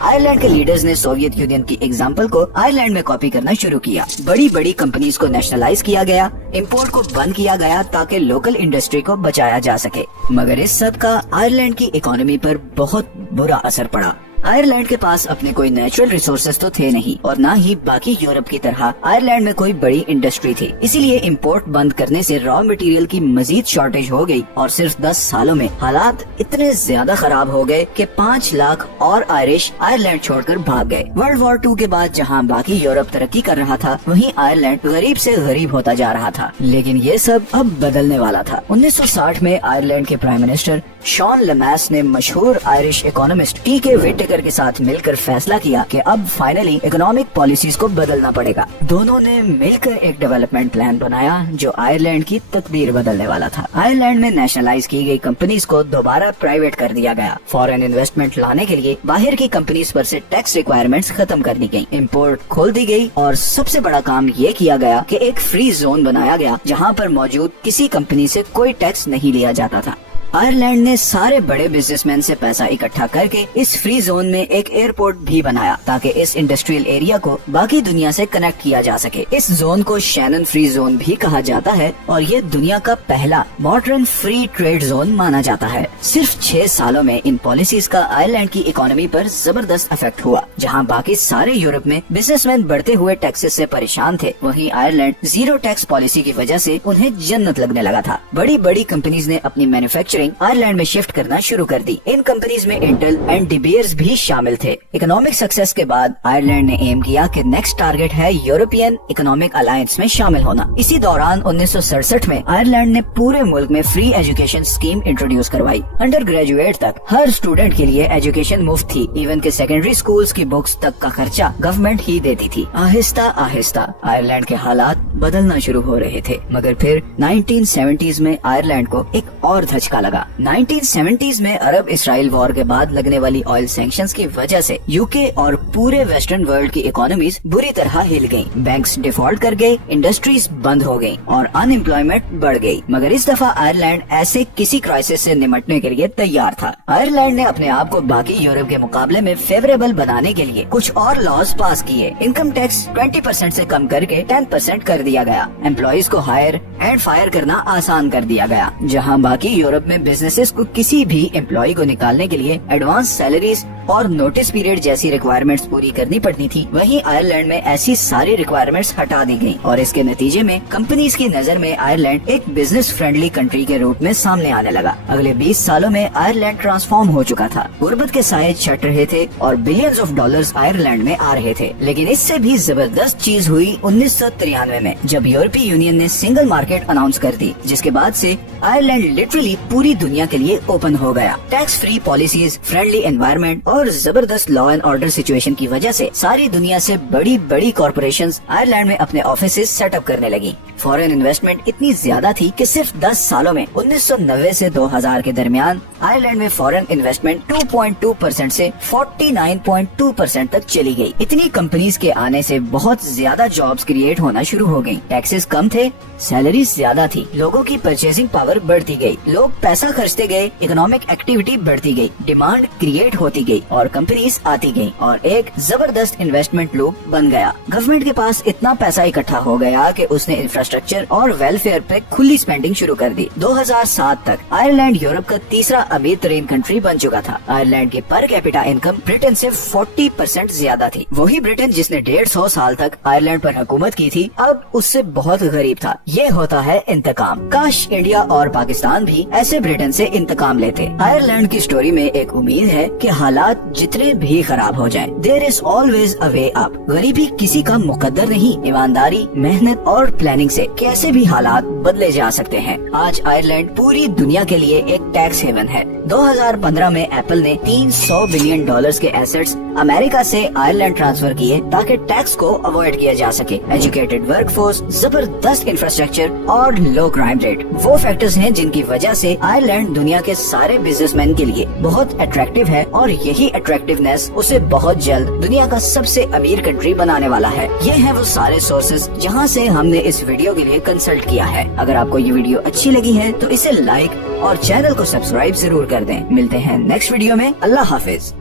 Ireland کے leaders نے Soviet union کی ایگزامپل کو آئرلینڈ میں کاپی کرنا شروع کیا. بڑی بڑی کمپنیز کو نیشنلائز کیا گیا, امپورٹ کو بند کیا گیا تاکہ لوکل انڈسٹری کو بچایا جا سکے. مگر اس سب کا آئرلینڈ کی اکانومی پر بہت برا اثر پڑا. آئرلینڈ کے پاس اپنے کوئی نیچرل ریسورسز تو تھے نہیں, اور نہ ہی باقی یورپ کی طرح آئرلینڈ میں کوئی بڑی انڈسٹری تھی. اسی لیے امپورٹ بند کرنے سے را مٹیریل کی مزید شارٹیج ہو گئی, اور صرف 10 سالوں میں حالات اتنے زیادہ خراب ہو گئے کہ 5 لاکھ اور آئرش آئرلینڈ چھوڑ کر بھاگ گئے. ورلڈ وار 2 کے بعد جہاں باقی یورپ ترقی کر رہا تھا, وہیں آئرلینڈ غریب سے غریب ہوتا جا رہا تھا. لیکن یہ سب اب بدلنے والا تھا. 1960 میں آئرلینڈ کے پرائم منسٹر شان لمیس نے مشہور آئرش اکانومسٹ ٹی کے وٹیکر کے ساتھ مل کر فیصلہ کیا کہ اب فائنلی اکنامک پالیسیز کو بدلنا پڑے گا. دونوں نے مل کر ایک ڈیولپمنٹ پلان بنایا جو آئرلینڈ کی تقدیر بدلنے والا تھا. آئرلینڈ میں نیشنلائز کی گئی کمپنیز کو دوبارہ پرائیویٹ کر دیا گیا. فارن انویسٹمنٹ لانے کے لیے باہر کی کمپنیز پر سے ٹیکس ریکوائرمنٹس ختم کر دی گئی, امپورٹ کھول دی گئی, اور سب سے بڑا کام یہ کیا گیا کہ ایک فری زون بنایا گیا جہاں پر موجود کسی کمپنی سے کوئی ٹیکس نہیں لیا جاتا تھا. آئرلینڈ نے سارے بڑے بزنس مین سے پیسہ اکٹھا کر کے اس فری زون میں ایک ایئرپورٹ بھی بنایا تاکہ اس انڈسٹریل ایریا کو باقی دنیا سے کنیکٹ کیا جا سکے. اس زون کو شینن فری زون بھی کہا جاتا ہے, اور یہ دنیا کا پہلا ماڈرن فری ٹریڈ زون مانا جاتا ہے. صرف 6 سالوں میں ان پالیسیز کا آئرلینڈ کی اکانومی پر زبردست افیکٹ ہوا. جہاں باقی سارے یورپ میں بزنس مین بڑھتے ہوئے ٹیکسز سے پریشان تھے, وہیں آئرلینڈ زیرو ٹیکس پالیسی کی وجہ سے انہیں جنت لگنے لگا تھا. بڑی بڑی کمپنیز نے اپنی مینوفیکچرنگ آئرلینڈ میں شفٹ کرنا شروع کر دی. ان کمپنیز میں انٹل اینڈ ڈی بیئرز بھی شامل تھے. اکنامک سکسیس کے بعد آئرلینڈ نے ایم کیا کہ نیکسٹ ٹارگٹ ہے یورپین اکنامک الائنس میں شامل ہونا. اسی دوران 1967 میں آئرلینڈ نے پورے ملک میں فری ایجوکیشن اسکیم انٹروڈیوس کروائی. انڈر گریجویٹ تک ہر اسٹوڈنٹ کے لیے ایجوکیشن مفت تھی. ایون کہ سیکنڈری اسکولز کی بکس تک کا خرچہ گورنمنٹ ہی دیتی تھی. آہستہ آہستہ آئرلینڈ کے حالات بدلنا شروع ہو رہے تھے, مگر پھر 1970s میں آئرلینڈ کو ایک اور دھچکا لگا. 1970s میں عرب اسرائیل وار کے بعد لگنے والی آئل سینکشنز کی وجہ سے یو کے اور پورے ویسٹرن ورلڈ کی اکانومیز بری طرح ہل گئیں. بینکس ڈیفالٹ کر گئے, انڈسٹریز بند ہو گئیں اور ان امپلائمنٹ بڑھ گئی. مگر اس دفعہ آئرلینڈ ایسے کسی کرائسس سے نمٹنے کے لیے تیار تھا. آئرلینڈ نے اپنے آپ کو باقی یورپ کے مقابلے میں فیوریبل بنانے کے لیے کچھ اور لاز پاس کیے. انکم ٹیکس 20% سے کم کر کے 10% کر دیا گیا. امپلائیز کو ہائر اینڈ فائر کرنا آسان کر دیا گیا. جہاں باقی یورپ میں بزنسز کو کسی بھی امپلائی کو نکالنے کے لیے ایڈوانس سیلریز اور نوٹس پیریڈ جیسی ریکوائرمنٹس پوری کرنی پڑتی تھی, وہیں آئرلینڈ میں ایسی ساری ریکوائرمنٹس ہٹا دی گئیں. اور اس کے نتیجے میں کمپنیز کی نظر میں آئرلینڈ ایک بزنس فرینڈلی کنٹری کے روپ میں سامنے آنے لگا. اگلے 20 سالوں میں آئرلینڈ ٹرانسفارم ہو چکا تھا. غربت کے سائے چھٹ رہے تھے اور بلینز آف ڈالرز آئرلینڈ میں آ رہے تھے. لیکن اس سے بھی زبردست چیز ہوئی 1993 میں, جب یورپی یونین نے سنگل مارکیٹ اناؤنس کر دی, جس کے بعد سے آئرلینڈ لٹرلی پوری دنیا کے لیے اوپن ہو گیا. Tax free policies, friendly environment اور زبردست لا اینڈ آرڈر سچویشن کی وجہ سے ساری دنیا سے بڑی بڑی کارپوریشنز آئرلینڈ میں اپنے آفیسز سیٹ اپ کرنے لگی. فارن انویسٹمنٹ اتنی زیادہ تھی کہ صرف 10 سالوں میں 1990 سے 2000 کے درمیان آئرلینڈ میں فارن انویسٹمنٹ 2.2% سے 49.2% تک چلی گئی. اتنی کمپنیز کے آنے سے بہت زیادہ جابز کریٹ ہونا شروع ہو گئی. ٹیکسز کم تھے, سیلریز زیادہ تھی, لوگوں کی پرچیزنگ پاور بڑھتی گئی, لوگ پیسہ خرچتے گئے, اکنامک ایکٹیویٹی بڑھتی گئی, ڈیمانڈ کریٹ ہوتی گئی اور کمپنیز آتی گئی, اور ایک زبردست انویسٹمنٹ لوپ بن گیا. گورنمنٹ کے پاس اتنا پیسہ اکٹھا ہو گیا کہ اس نے انفراسٹرکچر اور ویلفیئر پہ کھلی اسپینڈنگ شروع کر دی. 2007 تک آئرلینڈ یورپ کا تیسرا امیر ترین کنٹری بن چکا تھا. آئرلینڈ کی پر کیپیٹا انکم برٹن سے 40% زیادہ تھی. وہی برٹن جس نے 150 سال تک آئرلینڈ پر حکومت کی تھی, اب اس سے بہت غریب تھا. یہ ہوتا ہے انتقام. کاش انڈیا اور پاکستان بھی ایسے برٹن سے انتقام لیتے. آئرلینڈ کی سٹوری میں ایک امید ہے کہ حالات جتنے بھی خراب ہو جائیں, there is always a way up. غریبی کسی کا مقدر نہیں. ایمانداری, محنت اور پلاننگ سے کیسے بھی حالات بدلے جا سکتے ہیں. آج آئرلینڈ پوری دنیا کے لیے ایک ٹیکس ہیون ہے. 2015 میں ایپل نے $300 بلین کے ایسٹس امریکہ سے آئرلینڈ ٹرانسفر کیے تاکہ ٹیکس کو اوائڈ کیا جا سکے. ایجوکیٹڈ ورک فورس, زبردست انفراسٹرکچر اور لو کرائم ریٹ وہ فیکٹرز ہیں جن کی وجہ سے آئرلینڈ دنیا کے سارے بزنس مین کے لیے بہت اٹریکٹیو ہے, اور یہی اٹریکٹیونیس اسے بہت جلد دنیا کا سب سے امیر کنٹری بنانے والا ہے. یہ ہیں وہ سارے سورسز جہاں سے ہم نے اس ویڈیو کے لیے کنسلٹ کیا ہے. اگر آپ کو یہ ویڈیو اچھی لگی ہے تو اسے لائک اور چینل کو سبسکرائب ضرور کر دیں. ملتے ہیں نیکسٹ ویڈیو میں. اللہ حافظ.